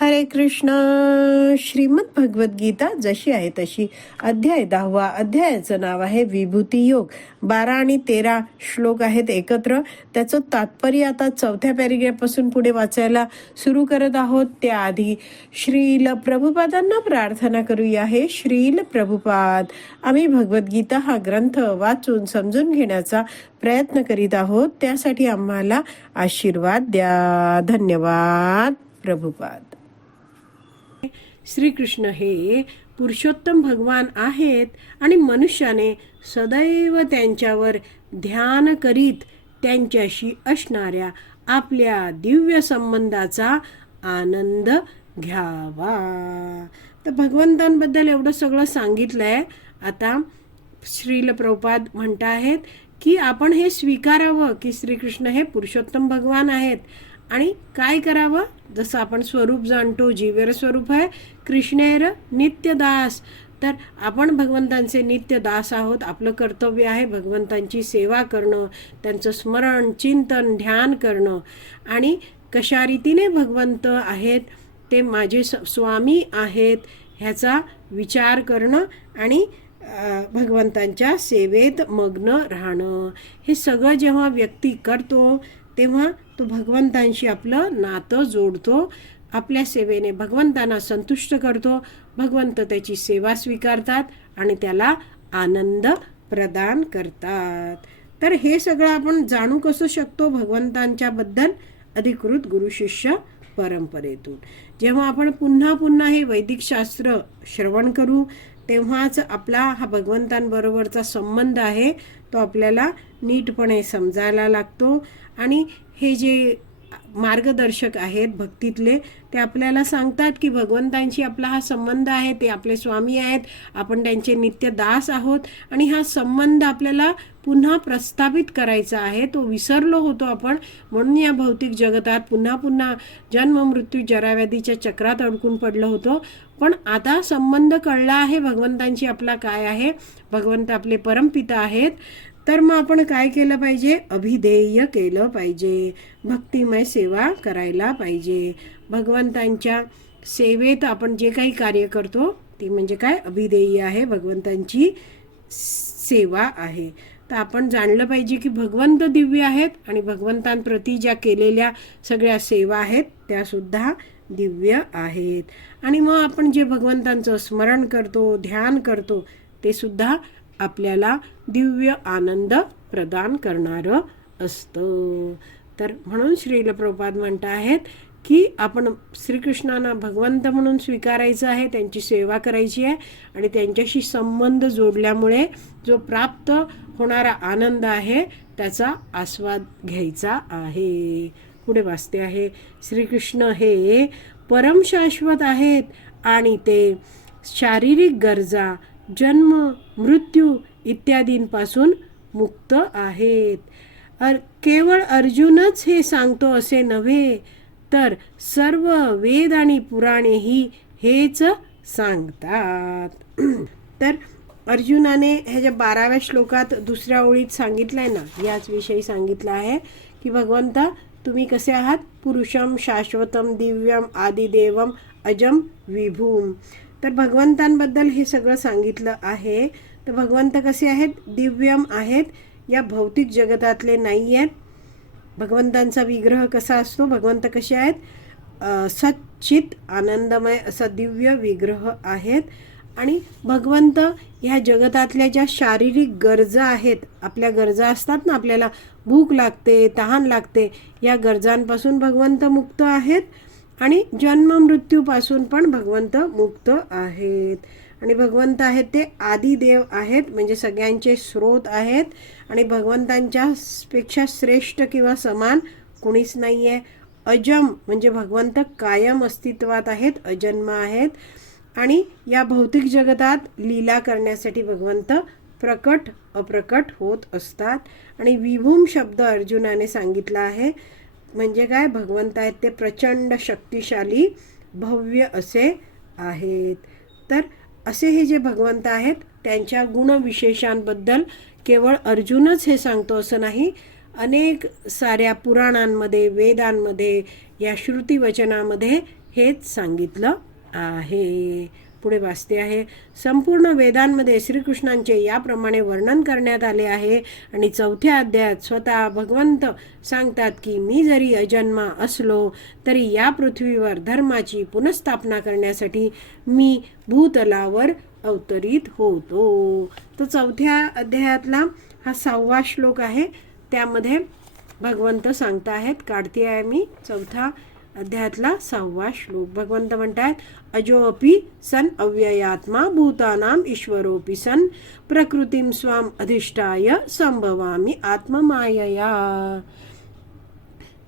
हरे कृष्ण. श्रीमद भगवद्गीता जशी आहे तशी. अध्याय दहावा. अध्यायाचं नाव आहे विभूती योग. बारा आणि तेरा श्लोक आहेत एकत्र. त्याचं तात्पर्य आता चौथ्या पॅरेग्राफपासून पुढे वाचायला सुरू करत आहोत. त्याआधी श्रील प्रभुपादांना प्रार्थना करूया. हे श्रील प्रभुपाद आम्ही भगवद्गीता हा ग्रंथ वाचून समजून घेण्याचा प्रयत्न करीत आहोत. त्यासाठी आम्हाला आशीर्वाद द्या. धन्यवाद प्रभुपाद. श्रीकृष्ण हे पुरुषोत्तम भगवान आहेत आणि मनुष्याने सदैव त्यांच्यावर ध्यान करीत त्यांच्याशी असणाऱ्या आपल्या दिव्य संबंधाचा आनंद घ्यावा. तर भगवंतांबद्दल एवढं सगळं सांगितलंय. आता श्रील प्रभुपाद म्हणत आहेत की आपण हे स्वीकारावं की श्रीकृष्ण हे पुरुषोत्तम भगवान आहेत. आणि काय करावं? जसं आपण स्वरूप जाणतो जीवेर स्वरूप आहे कृष्णेर नित्यदास. तर आपण भगवंतांचे नित्य दास आहोत. आपलं कर्तव्य आहे भगवंतांची सेवा करणं त्यांचं स्मरण चिंतन ध्यान करणं. आणि कशा रीतीने भगवंत आहेत ते माझे स स्वामी आहेत ह्याचा विचार करणं आणि भगवंतांच्या सेवेत मग्न राहणं. हे सगळं जेव्हा व्यक्ती करतो तेव्हा तो भगवंतांशी आपलं नातं जोडतो. आपल्या सेवेने भगवंतांना संतुष्ट करतो. भगवंत त्याची सेवा स्वीकारतात आणि त्याला आनंद प्रदान करतात. तर हे सगळं आपण जाणू कसं शकतो भगवंतांच्याबद्दल? अधिकृत गुरुशिष्य परंपरेतून. जेव्हा आपण पुन्हा पुन्हा हे वैदिक शास्त्र श्रवण करू तेव्हाच आपला हा भगवंतांबरोबरचा संबंध आहे तो आपल्याला नीटपणे समजायला लागतो. आणि हे जे मार्गदर्शक आहेत भक्तीतले ते आपल्याला सांगतात की भगवंतांशी आपला हा संबंध आहे ते आपले स्वामी आहेत आपण त्यांचे नित्य दास आहोत आणि हा संबंध आपल्याला पुन्हा प्रस्थापित करायचा आहे तो विसरलो होतो आपण. म्हणून या भौतिक जगतात पुन्हा पुन्हा जन्म मृत्यू जराव्याधीच्या चक्रात अडकून पडलो होतो. पण आता संबंध कळला आहे भगवंतांशी आपला काय आहे? भगवंत आपले परमपिता आहेत. तर मग आपण काय केलं पाहिजे? अभिधेय केलं पाहिजे. भक्तिमय सेवा करायला पाहिजे. भगवंतांच्या सेवेत आपण जे काही कार्य करतो ती म्हणजे काय? अभिधेय आहे भगवंतांची सेवा आहे. तर आपण जाणलं पाहिजे की भगवंत दिव्य आहेत आणि भगवंतांप्रती ज्या केलेल्या सगळ्या सेवा आहेत त्यासुद्धा दिव्य आहेत. आणि मग आपण जे भगवंतांचं स्मरण करतो ध्यान करतो ते सुद्धा आपल्याला दिव्य आनंद प्रदान करणारं असतं. तर म्हणून श्रील प्रभुपाद म्हणत आहेत की आपण श्रीकृष्णांना भगवंत म्हणून स्वीकारायचं आहे त्यांची सेवा करायची आहे आणि त्यांच्याशी संबंध जोडल्यामुळे जो प्राप्त होणारा आनंद आहे त्याचा आस्वाद घ्यायचा आहे. पुढे वाचते आहे श्रीकृष्ण हे परमशाश्वत आहेत आणि ते शारीरिक गरजा जन्म मृत्यू इत्यादींपासून मुक्त आहेत. अर केवळ अर्जुनच हे सांगतो असे नव्हे तर सर्व वेद आणि पुराणेही हेच सांगतात. तर अर्जुनाने ह्याच्या बाराव्या श्लोकात दुसऱ्या ओळीत सांगितलं आहे ना याच विषयी सांगितलं आहे की भगवंता तुम्ही कसे आहात? पुरुषम शाश्वतम दिव्यम आदिदेवम अजम विभूम. तर भगवंतांबद्दल हे सगळं सांगितलं आहे. तर भगवंत कसे आहेत? दिव्यम आहेत. या भौतिक जगतातले नाही आहेत भगवंतांचा विग्रह कसा असतो? भगवंत कसे आहेत? सच्चित आनंदमय असा दिव्य विग्रह आहेत. आणि भगवंत ह्या जगतातल्या ज्या शारीरिक गरजा आहेत आपल्या गरजा असतात ना आपल्याला भूक लागते तहान लागते या गरजांपासून भगवंत मुक्त आहेत. आणि जन्म मृत्यूपासून पण भगवंत मुक्त आहेत. आणि भगवंत आहेत ते आदिदेव आहेत म्हणजे सगळ्यांचे स्रोत आहेत. आणि भगवंतांच्या पेक्षा श्रेष्ठ किंवा समान कुणीच नाही आहे अजम म्हणजे भगवंत कायम अस्तित्वात आहेत अजन्म आहेत. आणि या भौतिक जगतात लीला करण्यासाठी भगवंत प्रकट अप्रकट होत असतात. आणि विभूम शब्द अर्जुनाने सांगितला आहे. म्हणजे काय? भगवंत आहेत ते प्रचंड शक्तिशाली भव्य असे आहेत. तर असे हे जे भगवंत आहेत त्यांच्या गुणविशेषांबद्दल केवळ अर्जुनच हे सांगतो असं नाही. अनेक साऱ्या पुराणांमध्ये वेदांमध्ये या श्रुतीवचनामध्ये हेच सांगितलं आहे. पुढे वाचते आहे. संपूर्ण वेदांमध्ये श्रीकृष्णांचे याप्रमाणे वर्णन करण्यात आले आहे. आणि चौथ्या अध्यायात स्वतः भगवंत सांगतात की मी जरी अजन्मा असलो तरी या पृथ्वीवर धर्माची पुनर्स्थापना करण्यासाठी मी भूतलावर अवतरित होतो. तर चौथ्या अध्यायातला हा सहावा श्लोक आहे. त्यामध्ये भगवंत सांगता आहेत काढते आहे मी चौथा अध्यायातला सहावा श्लोक. भगवंत म्हणतात अजोपी सन अव्ययात्मा भूतानाम ईश्वरोपी सन प्रकृतीम स्वाम अधिष्ठाय संभवामी आत्ममायया.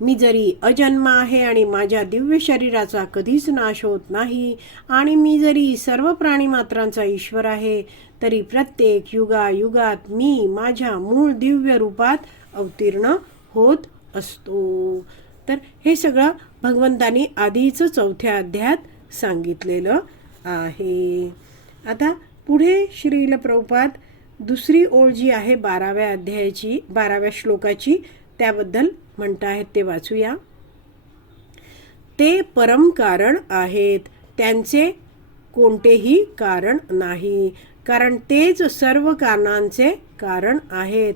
मी जरी अजन्म आहे आणि माझ्या दिव्य शरीराचा कधीच नाश होत नाही आणि मी जरी सर्व प्राणीमात्रांचा ईश्वर आहे तरी प्रत्येक युगा युगात मी माझ्या मूळ दिव्य रूपात अवतीर्ण होत असतो. तर हे सगळं भगवंतानी आधीच चौथ्या अध्यायात सांगितलेलं आहे. आता पुढे श्रील प्रभुपाद दुसरी ओळ जी आहे बाराव्या अध्यायाची बाराव्या श्लोकाची त्याबद्दल म्हणत आहेत ते वाचूया. ते परम कारण आहेत त्यांचे कोणतेही कारण नाही कारण तेच सर्व कारणांचे कारण आहेत.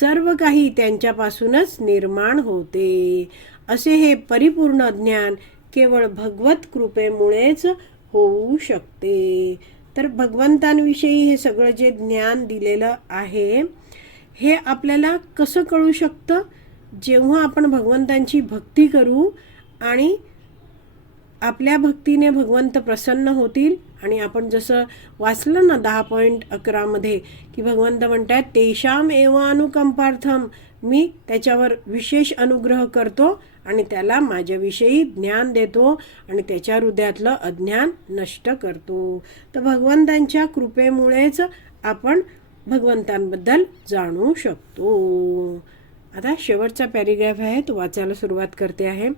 सर्व काही त्यांच्यापासूनच निर्माण होते. असे हे परिपूर्ण ज्ञान केवळ भगवत कृपेमुळेच होऊ शकते. तर भगवंतांविषयी हे सगळं जे ज्ञान दिलेलं आहे हे आपल्याला कसं कळू शकतं? जेव्हा आपण भगवंतांची भक्ती करू आणि आपल्या भक्तीने भगवंत प्रसन्न होतील आणि आपण जसं वाचलं ना दहा पॉईंट अकरामध्ये की भगवंत म्हणतात तेषाम एव अनुकंपार्थम मी त्याच्यावर विशेष अनुग्रह करतो आणि त्याला माझ्याविषयी ज्ञान देतो आणि त्याच्या हृदयातलं अज्ञान नष्ट करतो. तर भगवंतांच्या कृपेमुळेच आपण भगवंतांबद्दल जाणू शकतो. आता शेवटचा पॅरेग्राफ आहे तो वाचायला सुरुवात करते आहे.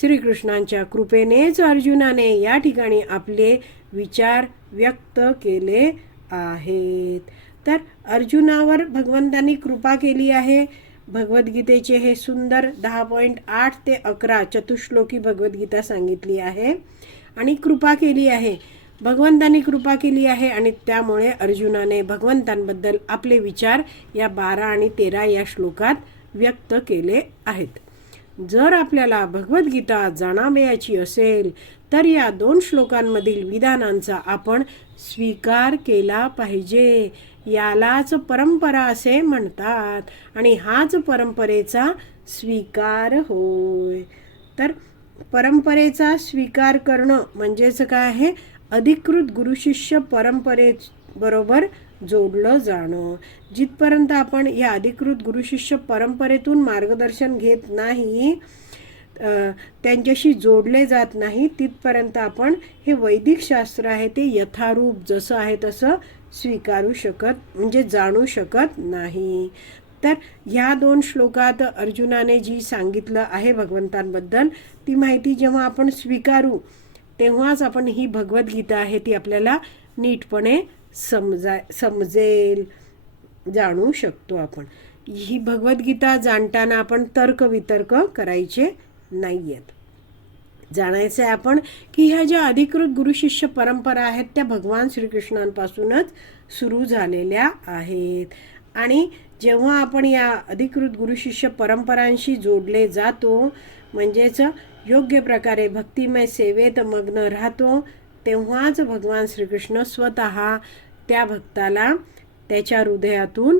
श्रीकृष्णांच्या कृपेनेच अर्जुनाने या ठिकाणी आपले विचार व्यक्त केले आहेत. तर अर्जुनावर भगवंतांनी कृपा केली आहे. भगवद्गीतेचे हे सुंदर दहा पॉईंट आठ ते अकरा चतुश्लोकी भगवद्गीता सांगितली आहे आणि कृपा केली आहे. भगवंतांनी कृपा केली आहे आणि त्यामुळे अर्जुनाने भगवंतांबद्दल आपले विचार या बारा आणि तेरा या श्लोकात व्यक्त केले आहेत. जर आपल्याला भगवद्गीता जाणावयाची असेल तर या दोन श्लोकांमधील विधानांचा आपण स्वीकार केला पाहिजे. यालाच परंपरा असे म्हणतात. आणि हाच परंपरेचा स्वीकार होय. तर परंपरेचा स्वीकार करणं म्हणजेच काय आहे? अधिकृत गुरुशिष्य परंपरेबरोबर जोडलं जाणं. जिथपर्यंत आपण या अधिकृत गुरुशिष्य परंपरेतून मार्गदर्शन घेत नाही त्यांच्याशी जोडले जात नाही तिथपर्यंत आपण हे वैदिक शास्त्र आहे ते यथारूप जसं आहे तसं स्वीकारू शकत म्हणजे जाणू शकत नाही. तर ह्या दोन श्लोकात अर्जुनाने जी सांगितलं आहे भगवंतांबद्दल ती माहिती जेव्हा आपण स्वीकारू तेव्हाच आपण ही भगवद्गीता आहे ती आपल्याला नीटपणे समजा समजेल जाणू शकतो आपण. ही भगवद्गीता जाणताना आपण तर्कवितर्क करायचे नाही आहेत जाणायचं आहे आपण की ह्या ज्या अधिकृत गुरुशिष्य परंपरा आहेत त्या भगवान श्रीकृष्णांपासूनच सुरू झालेल्या आहेत. आणि जेव्हा आपण या अधिकृत गुरुशिष्य परंपरांशी जोडले जातो म्हणजेच योग्य प्रकारे भक्तिमय सेवेत मग्न राहतो तेव्हाच भगवान श्रीकृष्ण स्वतः त्या भक्ताला त्याच्या हृदयातून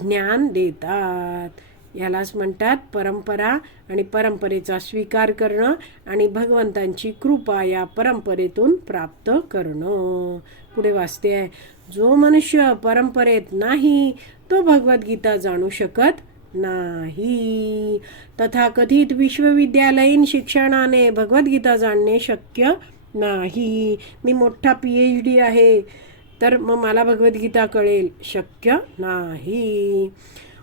ज्ञान देतात. यालाच म्हणतात परंपरा आणि परंपरेचा स्वीकार करणं आणि भगवंतांची कृपा या परंपरेतून प्राप्त करणं. पुढे वाचते आहे जो मनुष्य परंपरेत नाही तो भगवद्गीता जाणू शकत नाही. तथाकथित विश्वविद्यालयीन शिक्षणाने भगवद्गीता जाणणे शक्य नाही. मी मोठा पी एच डी आहे तर मग मला भगवद्गीता कळेल शक्य नाही.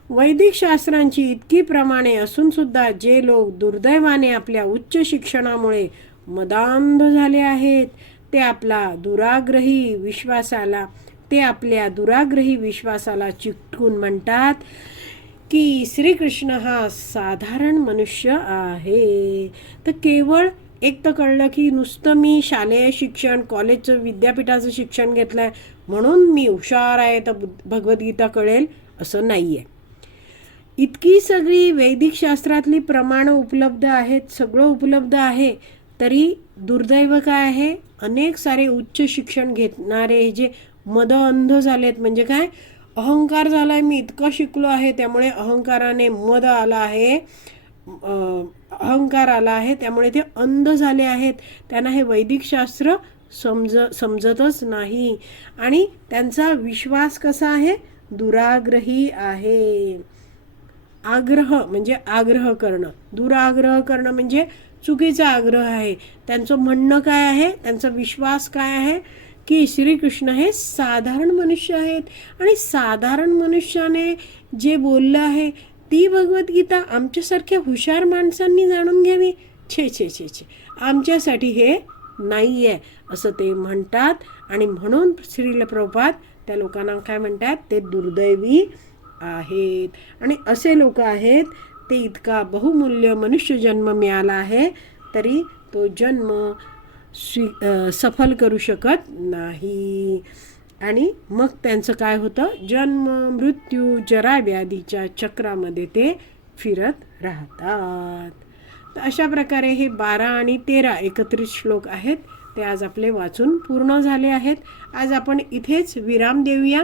वैदिक शास्त्रांची इतकी प्रमाणे असून सुद्धा जे लोक दुर्दैवाने आपल्या उच्च शिक्षणामुळे मदांध झाले आहेत ते आपला दुराग्रही विश्वासाला ते आपल्या दुराग्रही विश्वासाला चिकटून म्हणतात की श्रीकृष्ण हा साधारण मनुष्य आहे. तर केवळ एक तर कळलं की नुसतं मी शालेय शिक्षण कॉलेजचं विद्यापीठाचं शिक्षण घेतलं आहे म्हणून मी हुशार आहे तर बुद्ध- भगवद्गीता कळेल असं नाही आहे इतकी सगळी वैदिक शास्त्रातली प्रमाणं उपलब्ध आहेत सगळं उपलब्ध आहे तरी दुर्दैव काय आहे? अनेक सारे उच्च शिक्षण घेणारे जे मद अंध झालेत म्हणजे काय? अहंकार झाला आहे मी इतकं शिकलो आहे त्यामुळे अहंकाराने मद आला आहे अहंकार आला आहे त्यामुळे ते अंध झाले आहेत. त्यांना हे वैदिक शास्त्र समज समजतच नाही. आणि त्यांचा विश्वास कसा आहे? दुराग्रही आहे. आग्रह म्हणजे आग्रह करणं. दुराग्रह करणं म्हणजे चुकीचा आग्रह आहे. त्यांचं म्हणणं काय आहे? त्यांचा विश्वास काय आहे? की श्रीकृष्ण हे साधारण मनुष्य आहेत. आणि साधारण मनुष्याने जे बोललं आहे ती भगवद्गीता आमच्यासारख्या हुशार माणसांनी जाणून घ्यावी. छे छे छे छे. आमच्यासाठी हे नाही आहे असं ते म्हणतात. आणि म्हणून श्रील प्रभुपाद त्या लोकांना काय म्हणतात? ते दुर्दैवी आहेत. आणि असे लोक आहेत ते इतका बहुमूल्य मनुष्य जन्म मिळाला आहे तरी तो जन्म स्वी सफल करू शकत नाही. आणि मग त्यांचं काय होतं? जन्म मृत्यू जरा व्याधीच्या चक्रामध्ये ते फिरत राहतात. तर अशा प्रकारे हे बारा आणि तेरा एकत्रित श्लोक आहेत. ते आज आपले वाचून पूर्ण झाले आहेत. आज आपण इथेच विराम देऊया.